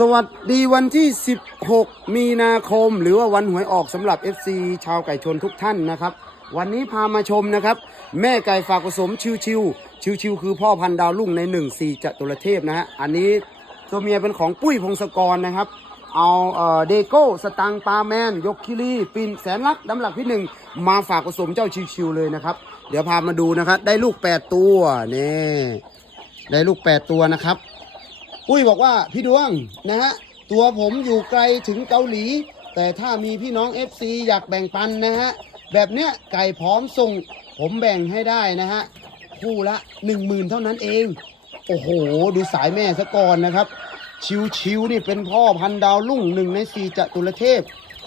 สวัสดีวันที่ 16 มีนาคม หรือว่าวันหวยออกสำหรับ FC ชาวไก่ชนทุกท่านนะครับ วันนี้พามาชมนะครับ แม่ไก่ฝากผสมชิวชิวชิวชิวคือพ่อพันธุ์ดาวรุ่งใน 1 4จตุรเทพนะฮะ อันนี้ตัวเมียเป็นของปุ้ยพงศกรนะครับ เอาเดโก้ สตังปาแมน ยกคิรีปินแสนลักดำหลักที่หนึ่งมาฝากผสมเจ้าชิวๆเลยนะครับ เดี๋ยวพามาดูนะครับ ได้ลูก 8 ตัวนี่ได้ลูก 8 ตัวนะครับ ปุ้ยบอกว่าพี่ดวงนะฮะตัวผมอยู่ไกลถึงเกาหลี แต่ถ้ามีพี่น้อง FC อยากแบ่งปันนะฮะแบบเนี้ยไก่พร้อมส่ง ผมแบ่งให้ได้นะฮะคู่ละ 1 0,000 เท่านั้นเอง โอ้โห ดูสายแม่ซะก่อนนะครับ ชิวชิวๆนี่เป็นพ่อพันดาวรุ่งหนึ่งในสี่จตุรเทพ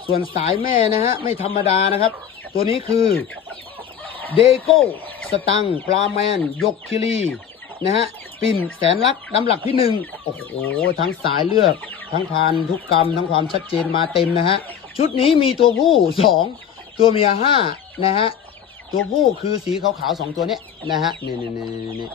ส่วนสายแม่นะฮะไม่ธรรมดานะครับ ตัวนี้คือเดโก้สตังปลาแมน ยกคิรี นะฮะปิ่นแสนลักษณ์น้ำหลักที่หนึ่งโอ้โห ทั้งสายเลือก ทั้งพานทุกกรรม ทั้งความชัดเจนมาเต็มนะฮะ ชุดนี้มีตัวผู้สองตัวเมียห้านะฮะ ตัวผู้คือสีขาวๆสองตัวเนี้ยนะฮะนี่นี่นี่นี่นี่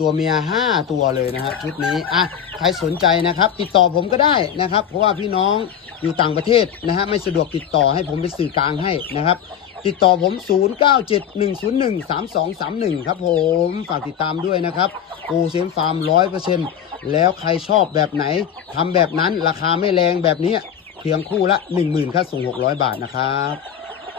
ตัวเมียห้าตัวเลยนะฮะชุดนี้อะใครสนใจนะครับ ติดต่อผมก็ได้นะครับ เพราะว่าพี่น้องอยู่ต่างประเทศนะฮะไม่สะดวกติดต่อให้ผมเป็นสื่อกลางให้นะครับ ติดต่อผม 0971013231 ครับผมฝากติดตามด้วยนะครับปูเซมฟาร์มร้อยเปอร์เซ็นต์แล้วใครชอบแบบไหนทำแบบนั้นราคาไม่แรงแบบนี้เพียงคู่ละ 10,000ค่าส่ง 600 บาทนะครับ